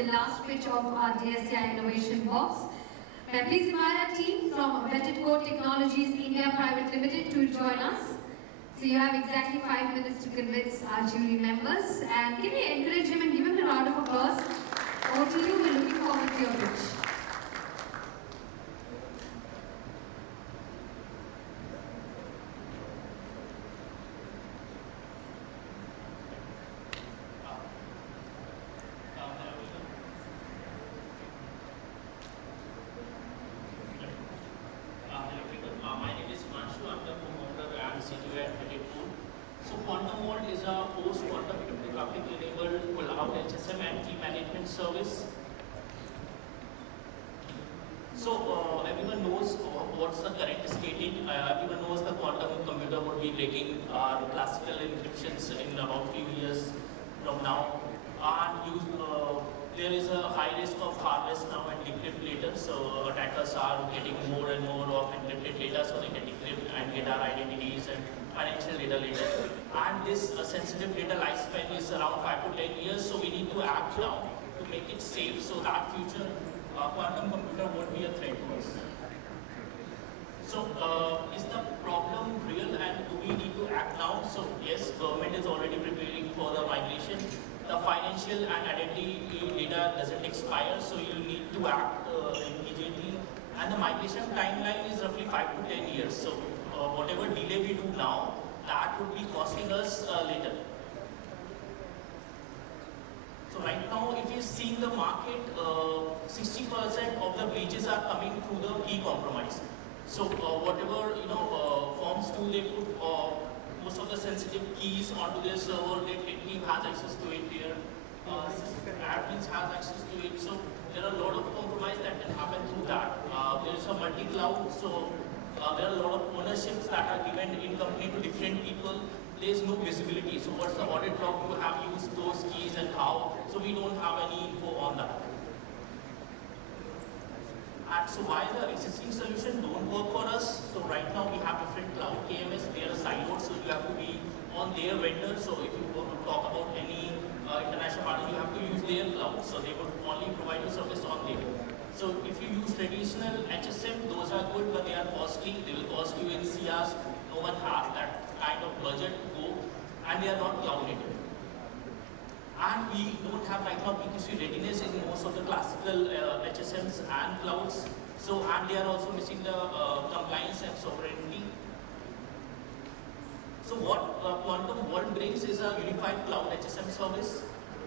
the last pitch of our DSCI Innovation Box. May I please invite our team from Vetted Core Technologies India Private Limited to join us. So you have exactly 5 minutes to convince our jury members. And can we encourage him and give him a round of applause? Over to you, we're looking forward to your pitch. My name is Manshu. I'm the co-founder and CTO at Vetted Core. So Quantum Vault is a post-quantum cryptographic enabled cloud HSM and key management service. So everyone knows what's the current state. Everyone knows the quantum computer would be breaking our classical encryptions in about few years from now. And there is a high risk of harvest now and decrypt later. So attackers are getting more and more of encrypted data so they can decrypt and get our identities and financial data later. And this sensitive data lifespan is around 5 to 10 years. So we need to act now to make it safe so that future quantum computer won't be a threat to us. So is the problem real and do we need to act now? So yes, government is already preparing for the migration. The financial and identity data doesn't expire, so you need to act immediately. And the migration timeline is roughly 5 to 10 years. So whatever delay we do now, that would be costing us later. So right now, if you see the market, 60% of the breaches are coming through the key compromise. So whatever firms do, they put most of the sensitive keys onto their server. Their team has access to it. Their admins has access to it. So there are a lot of compromise that can happen through that. There is a multi-cloud, so there are a lot of ownerships that are given in company to different people. There is no visibility. So what's the audit log? You have used those keys and how? So we don't have any info on that. And so why the existing solution don't work for us? So right now we have different cloud KMS, they are siloed, so you have to be on their vendor. So if you talk about any international partner, you have to use their cloud. So they would only provide you service on there. So if you use traditional HSM, those are good, but they are costly. They will cost you in CRs. No one has that kind of budget to go, and they are not cloud native. And we don't have right now PQC readiness in most of the classical HSMs and clouds. So, and they are also missing the compliance and sovereignty. So what Quantum Vault brings is a unified cloud HSM service.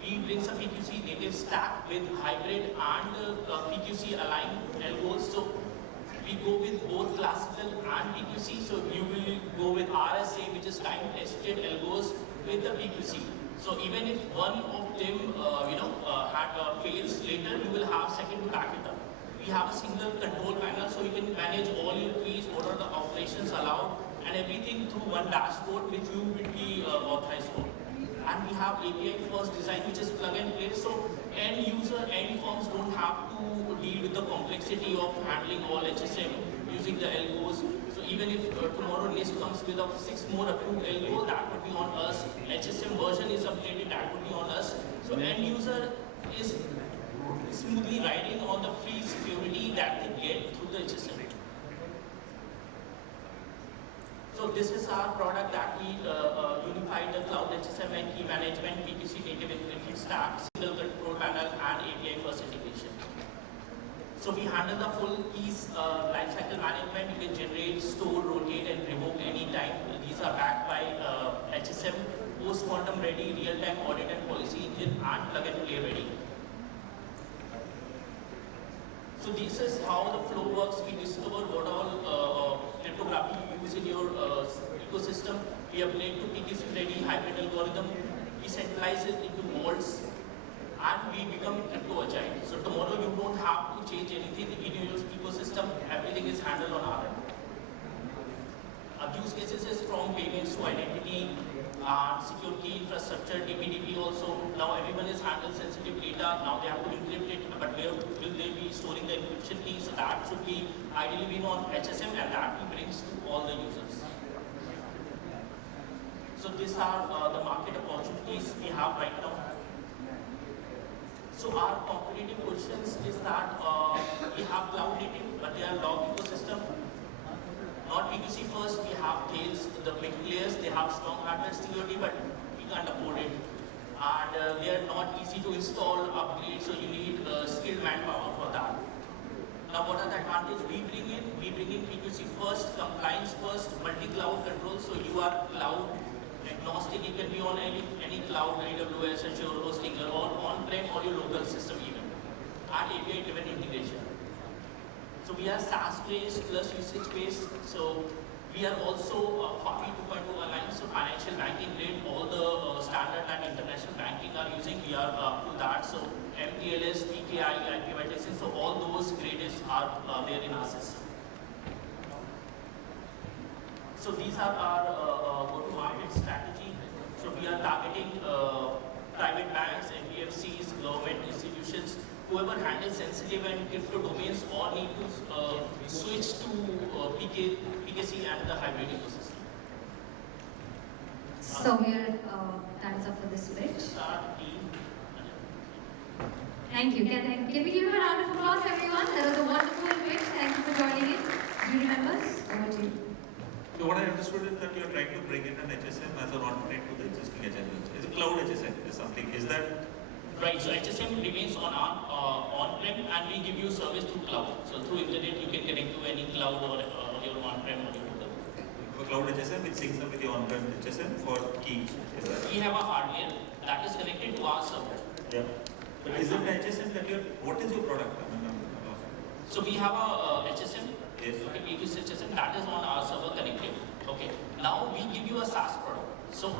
We bring some PQC native stack with hybrid and PQC aligned algos. So we go with both classical and PQC. So you will go with RSA, which is time-tested algos with the PQC. So even if one of them, fails later, you will have second to back it up. We have a single control panel, so you can manage all your keys, what are the operations allowed, and everything through one dashboard, which you will be authorized for. And we have API first design, which is plug and play. So end user, end firms don't have to deal with the complexity of handling all HSM using the algos. So even if tomorrow NIST comes with 6 more approved algo, that would be on us. HSM version is updated, that would be on us. So end user is smoothly riding on the free security that they get through the HSM. So this is our product that we unified the cloud HSM and key management, PQC native encryption stack, single control panel, and API first integration. So we handle the full keys lifecycle management. You can generate, store, rotate, and revoke anytime. These are backed by HSM, post-quantum ready, real-time audit and policy engine, and plug and play ready. So this is how the flow works. We discover what all cryptography you use in your ecosystem. We upgrade to PQC ready hybrid algorithm. We centralize it into molds, and we become crypto agile. So tomorrow you don't have to change anything in your ecosystem. Everything is handled on our end. Use cases is from payments to identity, secure key infrastructure, DPDP also. Now everyone is handling sensitive data. Now they have to encrypt it, but where will they be storing the encryption key? So that should be ideally been on HSM, and that we brings to all the users. So these are the market opportunities we have right now. So our competitive positions is that we have cloud native, but they are log ecosystem. Not PQC first, we have Tails, the big players, they have strong hardware security, but we can't afford it. And they are not easy to install, upgrade, so you need skilled manpower for that. Now what are the advantages we bring in? We bring in PQC first, compliance first, multi-cloud control, so you are cloud agnostic, you can be on any cloud, AWS, Azure, hosting, or on-prem or your local system even, and API-driven integration. So we are SaaS-based plus usage-based. So we are also FAPI 2.0 aligned, so financial banking grade, all the standard and international banking are using, we are up to that. So MTLS, PKI, IPMITC, so all those grades are there in our system. So these are our go-to-market strategy. So we are targeting private banks, NBFCs, government institutions, whoever handles sensitive and crypto domains or need to switch to PKC and the hybrid ecosystem. So we are time's up for this pitch. Thank you. Can we give him a round of applause, everyone? That was a wonderful pitch. Thank you for joining in. Jury members, over to you. So what I understood is that you're trying to bring in an HSM as an alternate to the existing HSM. Is a cloud HSM is something? Is that right? So HSM remains on our on-prem, and we give you service through cloud. So through internet, you can connect to any cloud or your on-prem or your local. a cloud HSM which syncs up with your on-prem HSM for key? Is that? We have a hardware that is connected to our server. Yeah. But is it an HSM that you're? What is your product? So we have a HSM. Yes. Okay, PQC HSM that is on our server connected. Okay. Now we give you a SaaS product. So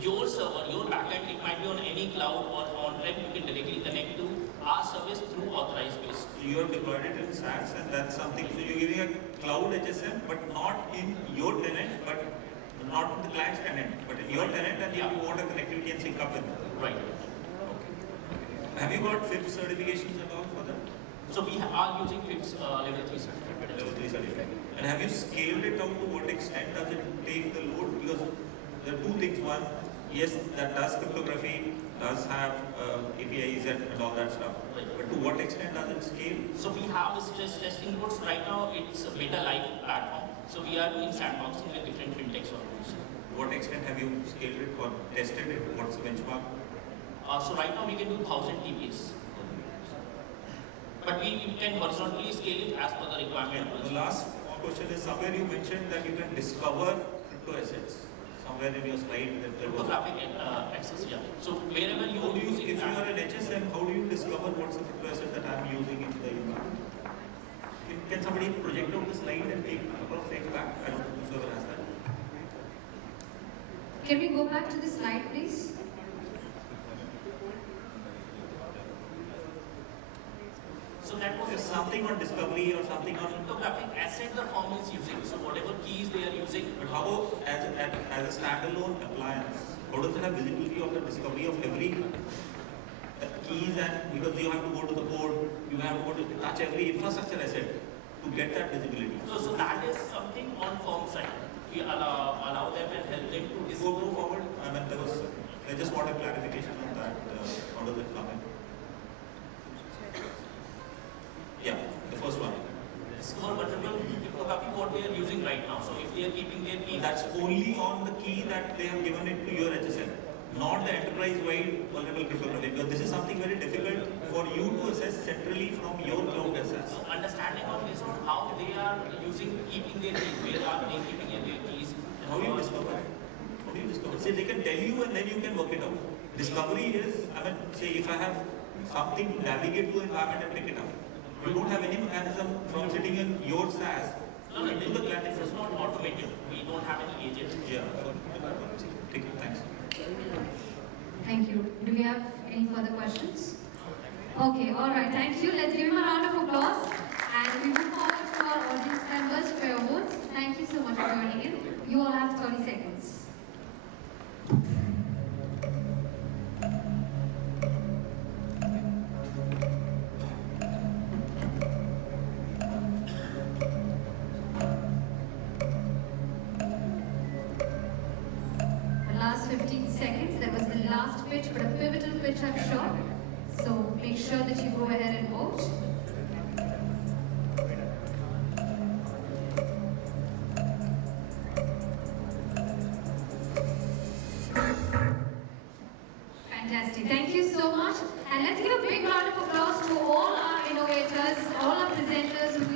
your server, your backend, it might be on any cloud or on-prem. You can directly connect to our service through authorized base. You have deployed it in SaaS, and that's something. So you're giving a cloud HSM, but not in your tenant, but not in the client's tenant, but in your tenant, and you want a connectivity and sync up with it. Right. Okay. Have you got FIPS certifications and all for that? So we are using FIPS level 3 certificate. Level 3 certificate. And have you scaled it out to what extent does it take the load? Because there are two things. One, yes, that does cryptography, does have APIs and all that stuff. Right. But to what extent does it scale? So we have stress testing nodes. Right now it's a beta-like platform. So we are doing sandboxing with different fintechs organizations. To what extent have you scaled it or tested it? What's the benchmark? So right now we can do 1000 TPS. But we can horizontally scale it as per the requirement. The last question is, somewhere you mentioned that you can discover crypto assets. Somewhere in your slide that there was. Cryptographic access, yeah. So wherever you How do you, use if you are an HSM, how do you discover what's the crypto asset that I'm using in the environment? Can somebody project out the slide and take a couple of slides back? I don't know whoever has that. Can we go back to the slide, please? So that was There's something on discovery or something on. cryptographic asset the firm is using. So whatever keys they are using. But how about as a standalone appliance? How does it have visibility of the discovery of every keys, and because you have to go to the code, you have to go to touch every infrastructure asset to get that visibility. So that is something on firm side. We allow them and help them to discover. Go forward. I mean, I just want a clarification on that. How does it come in? Yeah, the first one. Discover vulnerable cryptography what they are using right now. So if they are keeping their key, That's only on the key that they have given it to your HSM, not the enterprise-wide vulnerable cryptography. Because this is something very difficult for you to assess centrally from your cloud assets. so understanding on this on how they are using keeping their keys, where are they keeping their keys, and How do you discover it? How do you discover? See, they can tell you and then you can work it out. Discovery is, I mean, say if I have something to navigate to the environment and pick it up. You don't have any mechanism from sitting in your SaaS No, to the client. this is not automated. We don't have any agent. Yeah. Take it. Thanks. Thank you. Do we have any further questions? Okay, all right. Thank you. Let's give him a round of applause. And we move forward to our audience members for your votes. Thank you so much for joining in. You all have 30 seconds. Last 15 seconds. That was the last pitch, but a pivotal pitch, I'm sure. So make sure that you go ahead and vote. Fantastic. Thank you so much. And let's give a big round of applause to all our innovators, all our presenters who